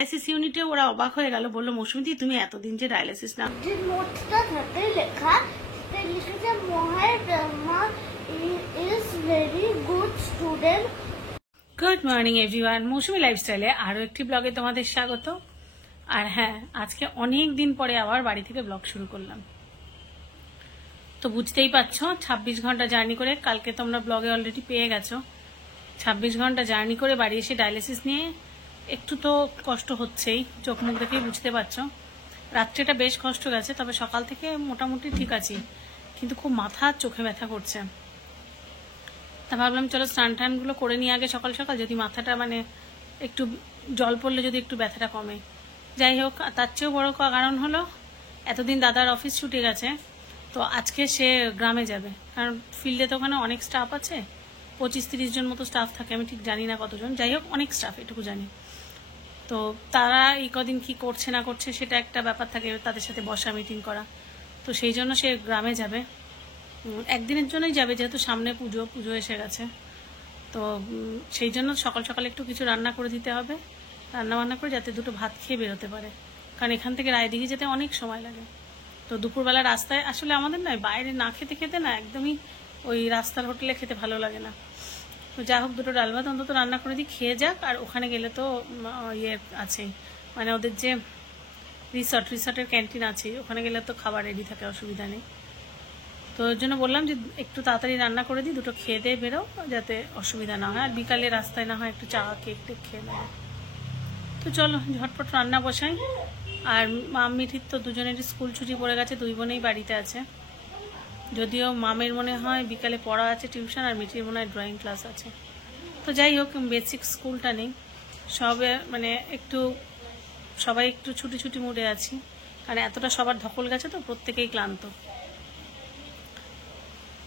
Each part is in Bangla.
ডায়ালিসিস ইউনিটে ওরা অবাক হয়ে গেল, বললো মৌসুমী তুমি এতদিন যে ডায়ালিসিস না যে নোটটা থাকে লেখা সেটা লিখেছে মহার Brahma is very good student. Good morning everyone, Mousumi লাইফস্টাইলে আরো একটি ব্লগে তোমাদের স্বাগত। আর হ্যাঁ, আজকে অনেক দিন পরে আবার বাড়ি থেকে ব্লগ শুরু করলাম। তো বুঝতেই পারছো 26 ঘন্টা জার্নি করে, কালকে তোমরা ব্লগে অলরেডি পেয়ে গেছো, 26 ঘন্টা জার্নি করে বাড়ি এসে ডায়ালিসিস নিয়ে একটু তো কষ্ট হচ্ছেই, চোখ মুখ দেখেই বুঝতে পারছো। রাত্রিটা বেশ কষ্ট গেছে, তবে সকাল থেকে মোটামুটি ঠিক আছি, কিন্তু খুব মাথা চোখে ব্যথা করছে। তা ভাবলাম চলো স্নান টানগুলো করে নিয়ে আগে সকাল সকাল, যদি মাথাটা মানে একটু জল পড়লে যদি একটু ব্যথাটা কমে। যাই হোক, তার চেয়েও বড় কারণ হলো এতদিন দাদার অফিস ছুটে গেছে, তো আজকে সে গ্রামে যাবে, কারণ ফিল্ডে তো ওখানে অনেক স্টাফ আছে, 25-30 জন মতো স্টাফ থাকে, আমি ঠিক জানি না কতজন, যাই হোক অনেক স্টাফ এটুকু জানি। তো তারা এই কদিন কি করছে না করছে সেটা একটা ব্যাপার থাকে, তাদের সাথে বসা মিটিং করা, তো সেই জন্য সে গ্রামে যাবে। একদিনের জন্যই যাবে, যেহেতু সামনে পুজো এসে গেছে, তো সেই জন্য সকাল সকাল একটু কিছু রান্না করে দিতে হবে, রান্না বান্না করে যাতে দুটো ভাত খেয়ে বেরোতে পারে, কারণ এখান থেকে রায়দিঘি যেতে অনেক সময় লাগে। তো দুপুরবেলা রাস্তায় আসলে আমাদের নয়, বাইরে না খেতে খেতে না একদমই ওই রাস্তার হোটেলে খেতে ভালো লাগে না। তো যা হোক, দুটো ডাল ভাত অন্তত রান্না করে দিই, খেয়ে যাক। আর ওখানে গেলে তো ইয়ে আছেই, মানে ওদের যে রিসর্টের ক্যান্টিন আছে, ওখানে গেলে তো খাবার রেডি থাকে, অসুবিধা নেই। তো ওর জন্য বললাম যে একটু তাড়াতাড়ি রান্না করে দিই, দুটো খেয়ে দিয়ে বেরো, যাতে অসুবিধা না হয়, আর বিকালে রাস্তায় না হয় একটু চা কেক টেক খেয়ে নেবো। তো চলো ঝটপট রান্না বসাই। আর মিঠির তো দুজনেরই স্কুল ছুটি পড়ে গেছে, দুই বোনেই বাড়িতে আছে, যদিও মামের মনে হয় বিকালে পড়া আছে টিউশন, আর মিঠির মনে হয় ড্রয়িং ক্লাস আছে। তো যাই হোক, বেসিক স্কুলটা নেই, সবে মানে একটু সবাই একটু ছুটি ছুটি মুডে আছি, কারণ এতটা সবার ধকল গেছে তো প্রত্যেকেই ক্লান্ত।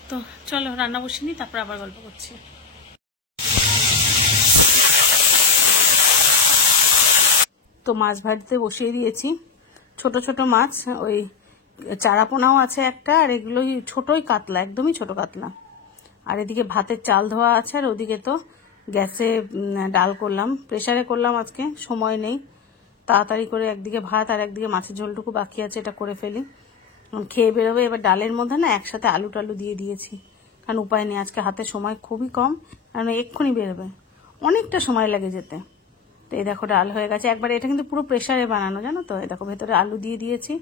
তো চলো রান্না বসিয়ে নিই, তারপর আবার গল্প করছি। তো মাছ ভাজতে বসিয়ে দিয়েছি, ছোট ছোট মাছ, ওই চারাপোনাও আছে একটা, আর এগুলোই ছোটই কাতলা, একদমই ছোট কাতলা। আর এদিকে ভাতের চাল ধোয়া আছে, আর ওদিকে তো গ্যাসে ডাল করলাম, প্রেসারে করলাম আজকে, সময় নেই, তাড়াতাড়ি করে একদিকে ভাত আর একদিকে মাছের ঝোলটুকু বাকি আছে, এটা করে ফেলি, খেয়ে বেরোবে। এবার ডালের মধ্যে না একসাথে আলু টালু দিয়ে দিয়েছি, কারণ উপায় নেই, আজকে হাতে সময় খুবই কম, কারণ এক্ষুনি বেরোবে, অনেকটা সময় লাগে যেতে। তো এই দেখো ডাল হয়ে গেছে একবার, এটা কিন্তু পুরো প্রেসারে বানানো, জানো তো। এই দেখো ভেতরে আলু দিয়ে দিয়েছি,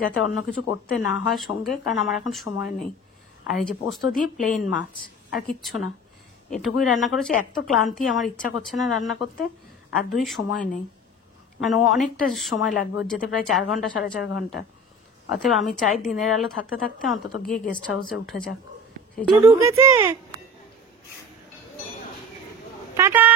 যাতে অন্য কিছু করতে না হয় সঙ্গে, কারণ আমার এখন সময় নেই। আর এই যে পোস্ত দিয়ে প্লেন মাছ, আর কিচ্ছু না, এটুকুই রান্না করেছি। এক তো ক্লান্তি, আমার ইচ্ছা করছে না রান্না করতে, আর দুই সময় নেই, মানে অনেকটা সময় লাগবে, ওর যেতে প্রায় 4 ঘন্টা 4.5 ঘন্টা। অতএব আমি চাই দিনের আলো থাকতে থাকতে অন্তত গিয়ে গেস্ট হাউসে উঠে যাক, সেই জন্য। ঢুকেছে, টাটা।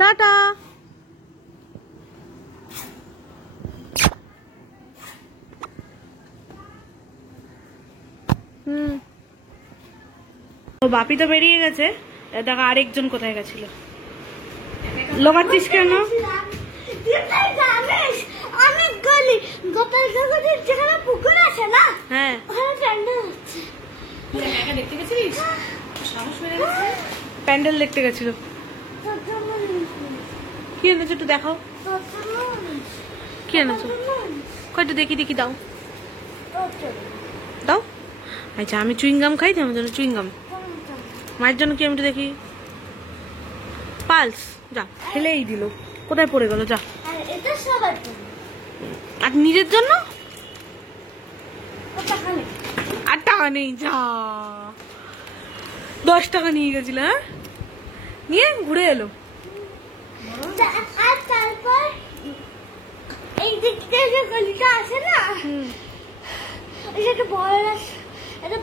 টাটা। ও বাপি তো বেরিয়ে গেছে, দেখো আরেকজন কোথায় গেছিল, লোকাচ্ছিস কেন? অনেক গলি গোপাল কাকুদের যেখানে পুকুর আছে না, হ্যাঁ ওখানে প্যান্ডেল হচ্ছে। দেখতে গেছিলিস? সাহস বেড়ে গেছে, প্যান্ডেল দেখতে গেছিল। কি এনেছো একটু দেখাও, কি এনেছো কয়টা দেখি দেখি, দাও দাও। আচ্ছা আমি চুইংগাম খাই, আমার জন্য চুইংগাম, মায়ের জন্য কি আমি একটু দেখি। পালস, যা ফেলেই দিল, কোথায় পড়ে গেল, যা। আর নিজের জন্য আর টাকা নেই, যা 10 টাকা নিয়ে গেছিল, হ্যাঁ নিয়ে ঘুরে এলো। আর তারপর এই দিক থেকে যে গলিটা আছে না, একটা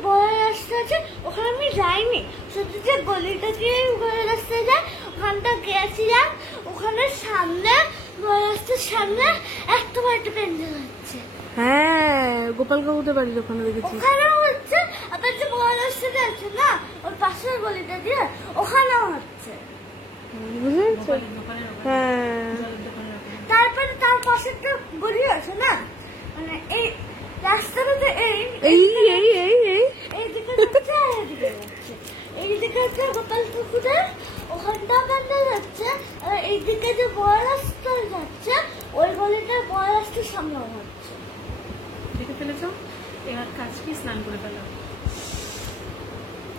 বড় রাস্তা আছে, ওখানে আমি যাইনি, শুধু যে গলিটা দিয়ে বড় রাস্তা যায় ওখানটা গেছিলাম, ওখানে সামনে বড় রাস্তার সামনে একটা প্যান্ডেল হচ্ছে। হ্যাঁ গোপাল কাকুদের বাড়ির ওখানে দেখেছি, ওখানেও হচ্ছে, আবার যে বড় রাস্তাটা আছে না ওর পাশের গলিটা দিয়ে ওখানেও হচ্ছে, বুঝেছো? হ্যাঁ তার তারপরে তার পাশে একটা গলি আছে না, মানে এই রাস্তাটা এই দিকে যাচ্ছে আর এদিকে যাচ্ছে। এইদিকে হচ্ছে গোপাল পুকুরের ওখানটা যাচ্ছে, আর এইদিকে যে বড় রাস্তা যাচ্ছে ওই গলিটার বড় রাস্তার সামনে হচ্ছে। দেখে ফেলেছো? এবার কাজ কি, স্নান করে ফেলো।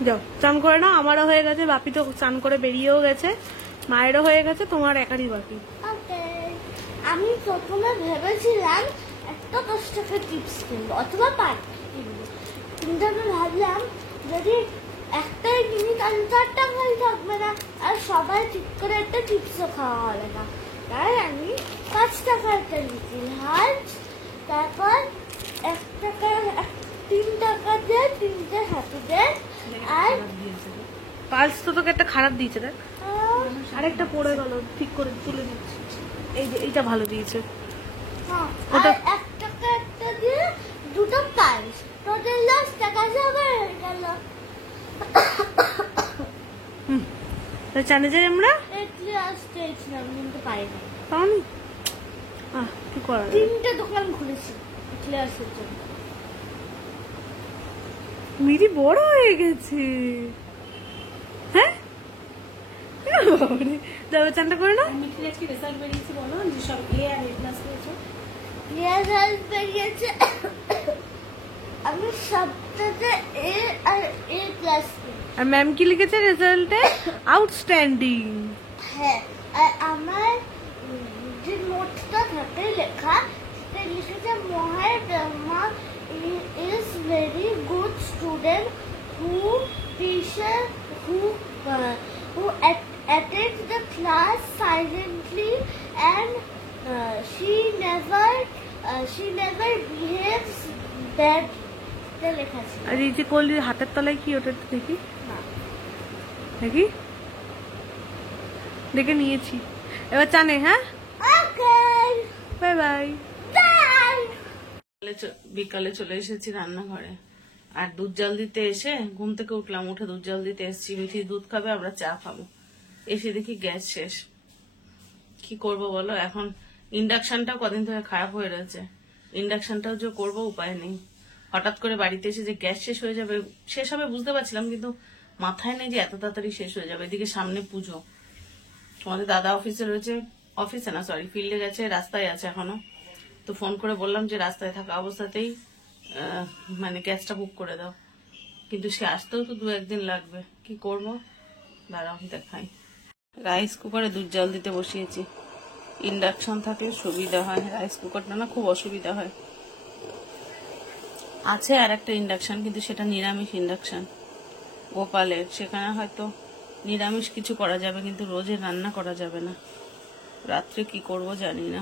যাও চান করে নাও, আমারও হয়ে গেছে, বাপি তো চান করে বেরিয়েও গেছে, মায়েরও হয়ে গেছে, তোমার একারই বাকি। আমি প্রথমে ভেবেছিলাম একটা 10 টাকার টিপস কিনবো অথবা 5 কিনবো, কিন্তু আমি ভাবলাম যদি একটাই কিনি তাহলে 4 টাকাই থাকবে না, আর সবাই ঠিক করে একটা টিপসও খাওয়া হবে না, তাই আমি 5 টাকার একটা লিটিল হার্ট, তারপর 1 টাকা 3 টাকা দিয়ে 3টে হ্যাপিডেন্ট, আর পালস তো তোকে একটা খারাপ দিয়েছে, দেখ আরেকটা পড়ে গেল, ঠিক করে তুলে দিচ্ছি। এই যে এইটা ভালো দিয়েছে। হ্যাঁ, আর 1 টাকা একটা দিয়ে 2টো পালস, টোটাল 10 টাকা জমা হয়ে গেল। জানে যাই আমরা এটলি আসতেছিলাম কিন্তু পাইনি। পাওনি? কি করা যায়? 3টে দোকান খুলেছি ক্লাসের জন্য। মিরি বড় হয়ে গেছে, হ্যাঁ যাবে চানটা করে না। মিঠির আজকে রেজাল্ট বেরিয়েছে, বলো যে সব এ আর এ প্লাস পেয়েছো। রেজাল্ট বেরিয়েছে, আমি সবটাতে এ আর এ প্লাস। আর ম্যাম কি লিখেছে রেজাল্টে? আউটস্ট্যান্ডিং। হ্যাঁ, আর আমার যে নোটটা থাকে লেখা, সেটা লিখেছে মহার Brahma is very good student who attends the class silently and she never behaves bad. এটা লেখা ছিল। আর এই যে কলির হাতের তলায় কি, ওটা একটু দেখি, না, দেখি দেখে নিয়েছি। এবার চানে, হ্যাঁ ওকে বাই বাই। বাই। বিকালে চলে এসেছি রান্নাঘরে, আর দুধ জল দিতে এসে ঘুম থেকে উঠলাম, উঠে দুধ জল দিতে এসেছি। মিঠি দুধ খাবে, আমরা চা খাবো। এসে দেখি গ্যাস শেষ। কি করব বলো, এখন ইন্ডাকশনটাও কদিন ধরে খারাপ হয়ে রয়েছে, ইন্ডাকশনটাও যে করবো উপায় নেই। হঠাৎ করে বাড়িতে এসে যে গ্যাস শেষ হয়ে যাবে, শেষ হবে বুঝতে পারছিলাম, কিন্তু মাথায় নেই যে এত তাড়াতাড়ি শেষ হয়ে যাবে। এদিকে সামনে পুজো, তোমাদের দাদা অফিসে রয়েছে, অফিসে না সরি ফিল্ডে গেছে, রাস্তায় আছে এখনো। তো ফোন করে বললাম যে রাস্তায় থাকা অবস্থাতেই মানে গ্যাসটা বুক করে দাও, কিন্তু সে আসতেও তো 2-1 দিন লাগবে। কি করবো, দাঁড়াও দেখাই। রাইস কুকারে দুধ জল দিতে বসিয়েছি। ইন্ডাকশন থাকলে সুবিধা হয়, রাইস কুকারটা না খুব অসুবিধা হয়। আছে আর একটা ইন্ডাকশন, কিন্তু সেটা নিরামিষ ইন্ডাকশন গোপালের, সেখানে হয়তো নিরামিষ কিছু করা যাবে, কিন্তু রোজের রান্না করা যাবে না। রাত্রে কি করব জানি না।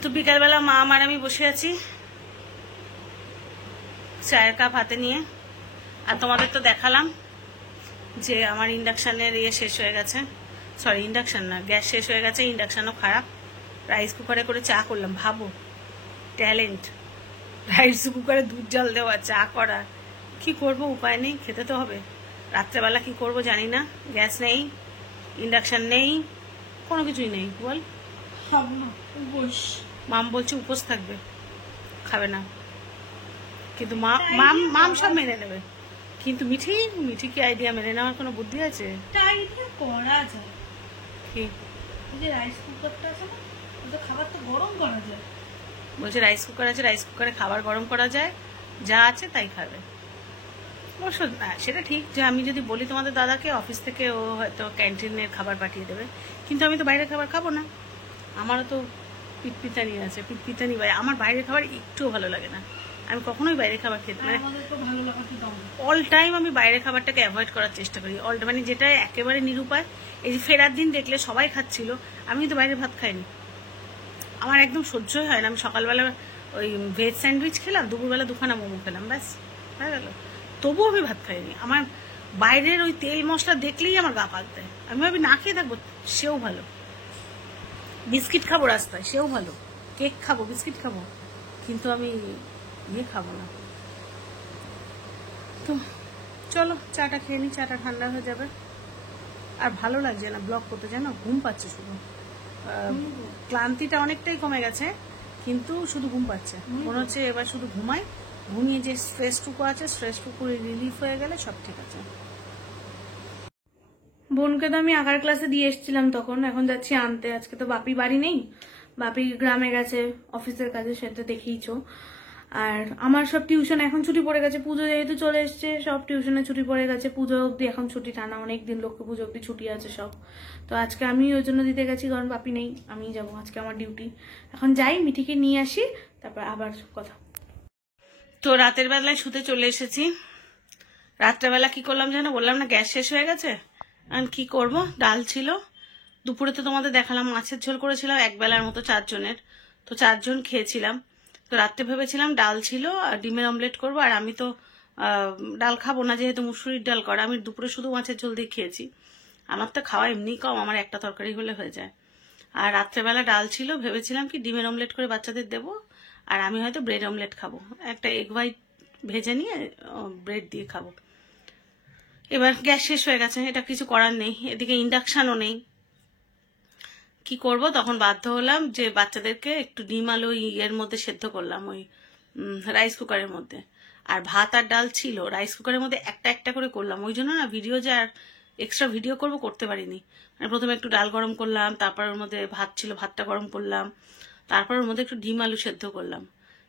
তো বিকালবেলা মা আর আমি বসে আছি চায়ের কাপ হাতে নিয়ে, আর তোমাদের তো দেখালাম যে আমার ইন্ডাকশনের ইয়ে শেষ হয়ে গেছে, সরি ইন্ডাকশন না, গ্যাস শেষ হয়ে গেছে, ইন্ডাকশনও খারাপ। রাইস কুকারে করে চা করলাম, ভাবো ট্যালেন্ট, রাইস কুকারে দুধ জল দেওয়া, চা করা। কি করব, উপায় নেই, খেতে তো হবে। রাত্রেবেলা কি করব জানি না, গ্যাস নেই, ইন্ডাকশন নেই, কোনো কিছুই নেই। বল, মাম বলছে উপোস থাকবে, খাবে না, কিন্তু মাম সব মেনে নেবে, কিন্তু মিঠি কি আইডিয়া মেনে নেওয়ার কোনো বুদ্ধি আছে? করা যায় কি যে রাইস কুকারটা আছে না, ওটা খাবার তো গরম করা যায়। বলছে রাইস কুকার আছে, রাইস কুকারে খাবার গরম করা যায়, যা আছে তাই খাবে। অবশ্য সেটা ঠিক যে আমি যদি বলি তোমাদের দাদাকে অফিস থেকে, ও হয়তো ক্যান্টিনের খাবার পাঠিয়ে দেবে, কিন্তু আমি তো বাইরের খাবার খাবো না। আমারও তো পিটপিটানি আছে, পিটপিটানি বাইরে, আমার বাইরের খাবার একটুও ভালো লাগে না। আমি কখনোই বাইরের খাবার খেতে, মানে অল টাইম আমি বাইরের খাবারটাকে অ্যাভয়েড করার চেষ্টা করি, মানে যেটা একেবারে নিরুপায়। এই যে ফেরার দিন দেখলে সবাই খাচ্ছিল, আমি কিন্তু বাইরে ভাত খাইনি, আমার একদম সহ্যই হয় না। আমি সকালবেলা ওই ভেজ স্যান্ডউইচ খেলাম, দুপুরবেলা 2খানা মোমো খেলাম, ব্যাস হয়ে গেল, তবুও আমি ভাত খাইনি। আমার বাইরের ওই তেল মশলা দেখলেই আমার গা পাক দেয়। আমি ভাবি না খেয়ে থাকবো, সেও ভালো। বিস্কিট খাবো রাস্তায়, সেও ভালো। কেক খাবো, বিস্কিট খাবো, কিন্তু আমি ইয়ে খাবো না। তো চলো চাটা খেয়ে নি, চাটা ঠান্ডা হয়ে যাবে। আর ভালো লাগছে না ব্লগ করতে, জানো ঘুম পাচ্ছে শুধু। ক্লান্তিটা অনেকটাই কমে গেছে, কিন্তু শুধু ঘুম পাচ্ছে। মনে হচ্ছে এবার শুধু ঘুমাই, ঘুমিয়ে যে স্ট্রেসটুকু আছে স্ট্রেসটুকু রিলিফ হয়ে গেলে সব ঠিক আছে। বোনকে তো আমি আঁকার ক্লাসে দিয়ে এসেছিলাম তখন, এখন যাচ্ছি আনতে। আজকে তো বাপি বাড়ি নেই, বাপি গ্রামে গেছে অফিসের কাজে, সেটা দেখেইছো। আর আমার সব টিউশন এখন ছুটি পড়ে গেছে, পুজো যেহেতু চলে এসছে সব টিউশনে ছুটি পড়ে গেছে। পুজো অবধি এখন ছুটি টানা, অনেকদিন লক্ষ্মী পুজো অবধি ছুটি আছে সব। তো আজকে আমি ওই জন্য দিতে গেছি, কারণ বাপি নেই, আমি যাব, আজকে আমার ডিউটি। এখন যাই, মিঠিকে নিয়ে আসি, তারপর আবার কথা। তো রাতের বেলায় শুতে চলে এসেছি। রাত্রেবেলা কি করলাম জানো, বললাম না গ্যাস শেষ হয়ে গেছে, আর কি করব, ডাল ছিল। দুপুরে তো তোমাদের দেখালাম মাছের ঝোল করেছিলাম একবেলার মতো 4 জনের, তো 4 জন খেয়েছিলাম। তো রাত্রে ভেবেছিলাম ডাল ছিল আর ডিমের অমলেট করবো, আর আমি তো ডাল খাবো না যেহেতু মুসুরির ডাল করা, আমি দুপুরে শুধু মাছের ঝোল দিয়ে খেয়েছি। আমার তো খাওয়া এমনি কম, আমার একটা তরকারি হলে হয়ে যায়। আর রাত্রেবেলা ডাল ছিল, ভেবেছিলাম কি ডিমের অমলেট করে বাচ্চাদের দেবো, আর আমি হয়তো ব্রেড অমলেট খাবো, একটা এগ হোয়াইট ভেজে নিয়ে ব্রেড দিয়ে খাবো। এবার গ্যাস শেষ হয়ে গেছে, এটা কিছু করার নেই, এদিকে ইন্ডাকশানও নেই, কি করব? তখন বাধ্য হলাম যে বাচ্চাদেরকে একটু ডিম আলু এর মধ্যে সেদ্ধ করলাম, ওই রাইস কুকারের মধ্যে। আর ভাত আর ডাল ছিল রাইস কুকারের মধ্যে একটা একটা করে করলাম, ওই জন্য না ভিডিও যে আর এক্সট্রা ভিডিও করব করতে পারিনি। মানে প্রথমে একটু ডাল গরম করলাম, তারপর ওর মধ্যে ভাত ছিল ভাতটা গরম করলাম, তারপর ওর মধ্যে একটু ডিম আলু সেদ্ধ করলাম।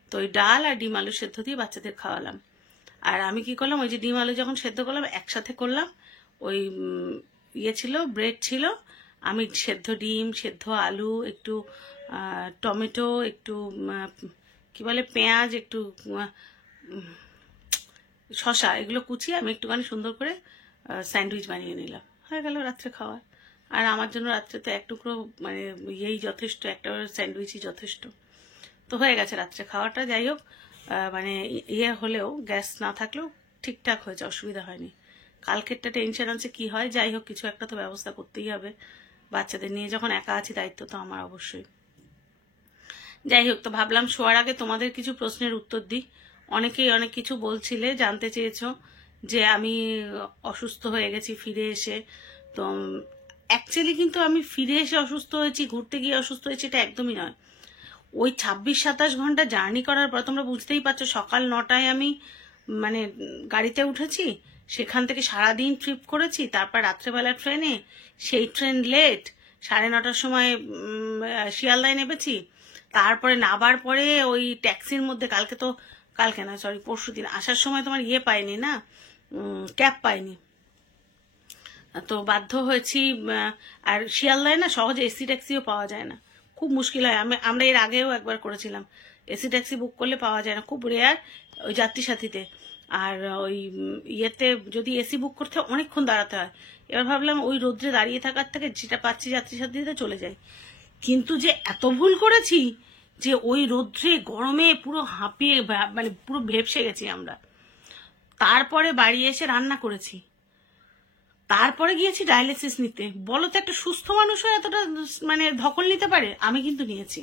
তো ওই ডাল আর ডিম আলু সেদ্ধ দিয়ে বাচ্চাদের খাওয়ালাম। আর আমি কি করলাম, ওই যে ডিম আলু যখন সেদ্ধ করলাম একসাথে করলাম, ওই ইয়ে ছিল ব্রেড ছিল, আমি সেদ্ধ ডিম, সেদ্ধ আলু, একটু টমেটো, একটু কি বলে পেঁয়াজ, একটু শসা, এগুলো কুচিয়ে আমি একটুখানি সুন্দর করে স্যান্ডউইচ বানিয়ে নিলাম, হয়ে গেল রাত্রে খাওয়া। আর আমার জন্য রাত্রে তো এক টুকরো মানে ইয়েই যথেষ্ট, একটা স্যান্ডউইচই যথেষ্ট। তো হয়ে গেছে রাত্রে খাওয়াটা। যাই হোক, মানে ইয়ে হলেও গ্যাস না থাকলেও ঠিকঠাক হয়েছে, অসুবিধা হয়নি। কালকেরটা টেনশন আছে কি হয়, যাই হোক কিছু একটা তো ব্যবস্থা করতেই হবে, বাচ্চাদের নিয়ে যখন একা আছি দায়িত্ব তো আমার অবশ্যই। যাই হোক, তো ভাবলাম শোয়ার আগে তোমাদের কিছু প্রশ্নের উত্তর দিই। অনেকেই অনেক কিছু বলছিলে, জানতে চেয়েছো যে আমি অসুস্থ হয়ে গেছি ফিরে এসে। তো অ্যাকচুয়ালি কিন্তু আমি ফিরে এসে অসুস্থ হয়েছি, ঘুরতে গিয়ে অসুস্থ হয়েছি, এটা একদমই নয়। ওই 26-27 ঘন্টা জার্নি করার পর তোমরা বুঝতেই পারছো, সকাল 9টায় আমি মানে গাড়িতে উঠেছি, সেখান থেকে সারাদিন ট্রিপ করেছি, তারপর রাত্রেবেলা ট্রেনে, সেই ট্রেন লেট, 9:30টার সময় শিয়ালদায় নেমেছি, তারপরে নাবার পরে ওই ট্যাক্সির মধ্যে, কালকে না সরি পরশুদিন আসার সময় তোমার ইয়ে পাইনি না, ক্যাব পাইনি, তো বাধ্য হয়েছি। আর শিয়ালদায় না সহজে এসি ট্যাক্সিও পাওয়া যায় না, খুব মুশকিল হয়। আমরা এর আগেও একবার করেছিলাম, এসি ট্যাক্সি বুক করলে পাওয়া যায় না, খুব রেয়ার, ওই যাত্রী সাথীতে। আর ওই ইয়েতে যদি এসি বুক করতে অনেকক্ষণ দাঁড়াতে হয়। এবার ভাবলাম ওই রোদ্রে দাঁড়িয়ে থাকার থেকে যেটা পাচ্ছি যাত্রী সাথীতে চলে যাই, কিন্তু যে এত ভুল করেছি যে ওই রোদ্রে গরমে পুরো হাঁপিয়ে মানে পুরো ভেপসে গেছি আমরা। তারপরে বাড়ি এসে রান্না করেছি, তারপরে গিয়েছি ডায়ালিসিস নিতে। বলো তো একটা সুস্থ মানুষও এতটা মানে ধকল নিতে পারে? আমি কিন্তু নিয়েছি।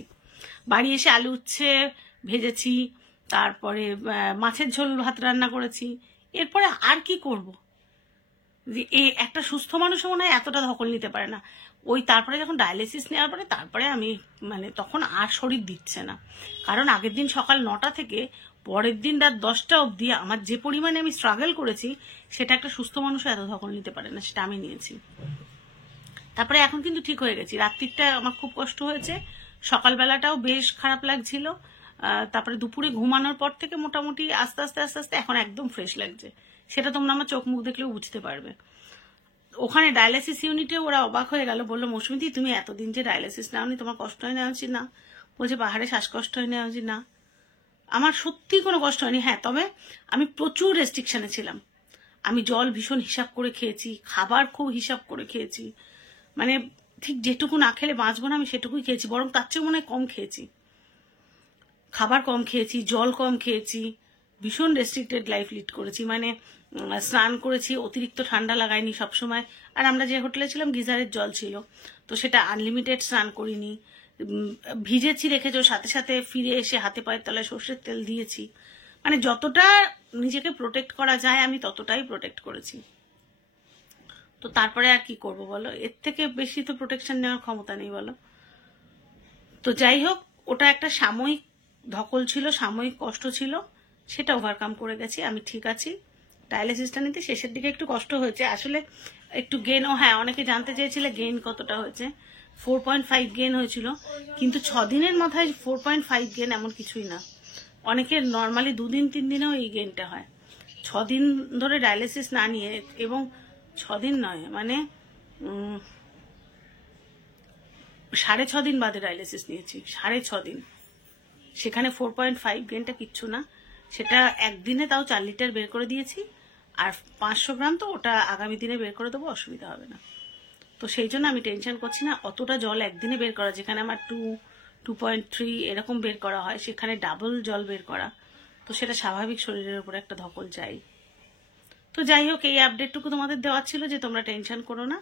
বাড়ি এসে আলু উচ্ছে ভেজেছি, তারপরে মাছের ঝোল ভাত রান্না করেছি, এরপরে আর কি করব? এই একটা সুস্থ মানুষও মনে হয় এতটা ধকল নিতে পারে না। ওই তারপরে যখন ডায়ালিসিস নেওয়ার পরে তারপরে আমি মানে তখন আর শরীর দিচ্ছে না, কারণ আগের দিন সকাল 9টা থেকে পরের দিন রাত 10টা অবধি আমার যে পরিমাণে আমি স্ট্রাগল করেছি, সেটা একটা সুস্থ মানুষও এত ধকল নিতে পারে না, সেটা আমি নিয়েছি। তারপরে এখন কিন্তু ঠিক হয়ে গেছি। রাত্রিটা আমার খুব কষ্ট হয়েছে, সকালবেলাটাও বেশ খারাপ লাগছিল, তারপরে দুপুরে ঘুমানোর পর থেকে মোটামুটি আস্তে আস্তে আস্তে আস্তে এখন একদম ফ্রেশ লাগছে, সেটা তোমরা আমার চোখ মুখ দেখলেও বুঝতে পারবে। ওখানে ডায়ালিসিস ইউনিটে ওরা অবাক হয়ে গেল, বললো মৌসুমীদি তুমি এতদিন যে ডায়ালিসিস নাওনি, তোমার কষ্ট হয় না? হচ্ছে না। বলছে পাহাড়ে শ্বাসকষ্ট হয় না? হচ্ছে না। আমার সত্যি কোনো কষ্ট হয়নি। হ্যাঁ, তবে আমি প্রচুর রেস্ট্রিকশনে ছিলাম। আমি জল ভীষণ হিসাব করে খেয়েছি, খাবার খুব হিসাব করে খেয়েছি, মানে ঠিক যেটুকু না খেলে বাঁচবো না আমি সেটুকুই খেয়েছি, বরং তার চেয়ে মনে হয় কম খেয়েছি। খাবার কম খেয়েছি, জল কম খেয়েছি, ভীষণ রেস্ট্রিক্টেড লাইফ লিড করেছি। মানে স্নান করেছি, অতিরিক্ত ঠান্ডা লাগাইনি সবসময়। আর আমরা যে হোটেলে ছিলাম গিজারের জল ছিল, তো সেটা আনলিমিটেড স্নান করিনি। ভিজেছি রেখেছো, সাথে সাথে ফিরে এসে হাতে পায়ের তলায় সর্ষের তেল দিয়েছি। মানে যতটা নিজেকে প্রোটেক্ট করা যায় আমি ততটাই প্রোটেক্ট করেছি। তো তারপরে আর কি করব বলো, এর থেকে বেশি তো প্রোটেকশন নেওয়ার ক্ষমতা নেই বলো। তো যাই হোক, ওটা একটা সাময়িক ধকল ছিল, সাময়িক কষ্ট ছিল, সেটা ওভারকাম করে গেছি, আমি ঠিক আছি। ডায়ালিসিসটা নিতে শেষের দিকে একটু কষ্ট হয়েছে আসলে, একটু গেন, ও হ্যাঁ অনেকে জানতে চেয়েছিলে গেন কতটা হয়েছে। 4.5 গেন হয়েছিল, কিন্তু 6 দিনের মাথায় 4.5 গেন এমন কিছুই না। অনেকের নর্মালি 2 দিন 3 দিনেও এই গেনটা হয়। 6 দিন ধরে ডায়ালিসিস না নিয়ে, এবং 6 দিন নয় মানে 6.5 দিন বাদে ডায়ালিসিস নিয়েছি, 6.5 দিন, সেখানে 4.5 গেনটা কিচ্ছু না। সেটা একদিনে তাও 4 লিটার বের করে দিয়েছি, আর 500 গ্রাম তো ওটা আগামী দিনে বের করে দেবো, অসুবিধা হবে না। তো সেই জন্য আমি টেনশন করছি না। অতটা জল একদিনে বের করা, যেখানে আমার 2.3 এরকম বের করা হয়, সেখানে ডাবল জল বের করা, তো সেটা স্বাভাবিক শরীরের উপরে একটা ধকল চাই। তো যাই হোক, এই আপডেটটুকু তোমাদের দেওয়া ছিল যে তোমরা টেনশন করো না,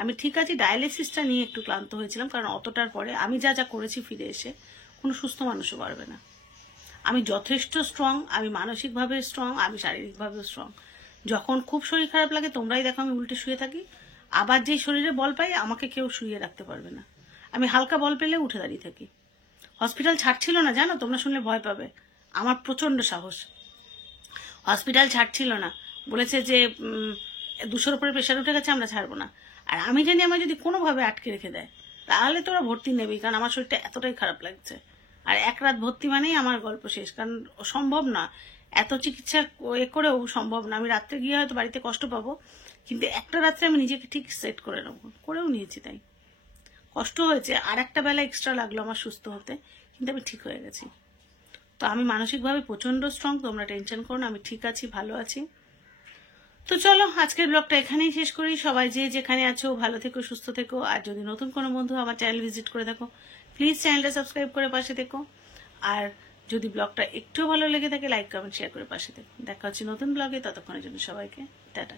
আমি ঠিক আছি। ডায়ালিসিসটা নিয়ে একটু ক্লান্ত হয়েছিলাম, কারণ অতটার পরে আমি যা যা করেছি ফিরে এসে কোনো সুস্থ মানুষও পারবে না। আমি যথেষ্ট স্ট্রং, আমি মানসিকভাবে স্ট্রং, আমি শারীরিকভাবেও স্ট্রং। যখন খুব শরীর খারাপ লাগে তোমরাই দেখো আমি উল্টে শুয়ে থাকি, আবার যেই শরীরে বল পাই আমাকে কেউ শুয়ে রাখতে পারবে না। আমি হালকা বল পেলে উঠে দাঁড়িয়ে থাকি। হসপিটাল ছাড়ছিল না জানো, তোমরা শুনলে ভয় পাবে, আমার প্রচন্ড সাহস। হসপিটাল ছাড়ছিল না, বলেছে যে 200-র উপরে প্রেশার উঠে গেছে, আমরা ছাড়বো না। আর আমি জানি আমার যদি কোনোভাবে আটকে রেখে দেয় তাহলে তোরা ভর্তি নেবেই, কারণ আমার শরীরটা এতটাই খারাপ লাগছে। আর এক রাত ভর্তি মানেই আমার গল্প শেষ, কারণ সম্ভব না, এত চিকিৎসা করেও সম্ভব না। আমি রাত্রে গিয়ে হয়তো বাড়িতে কষ্ট পাবো, কিন্তু একটা রাত্রে আমি নিজেকে ঠিক সেট করে নেবো, করেও নিয়েছি। তাই কষ্ট হয়েছে, আর একটা বেলা এক্সট্রা লাগলো আমার সুস্থ হতে, কিন্তু আমি ঠিক হয়ে গেছি। তো আমি মানসিকভাবে প্রচন্ড স্ট্রং, তোমরা টেনশন করো না, আমি ঠিক আছি, ভালো আছি। তো চলো আজকের ব্লগটা এখানেই শেষ করি। সবাই যে যেখানে আছো ভালো থেকো, সুস্থ থেকো। আর যদি নতুন কোনো বন্ধু আমার চ্যানেল ভিজিট করে থাকো, প্লিজ চ্যানেলটা সাবস্ক্রাইব করে পাশে থেকো। আর যদি ব্লগটা একটু ভালো লেগে থাকে লাইক কমেন্ট শেয়ার করে পাশে থেকো। দেখা হচ্ছে নতুন ব্লগে, ততক্ষণের জন্য সবাইকে টাটা।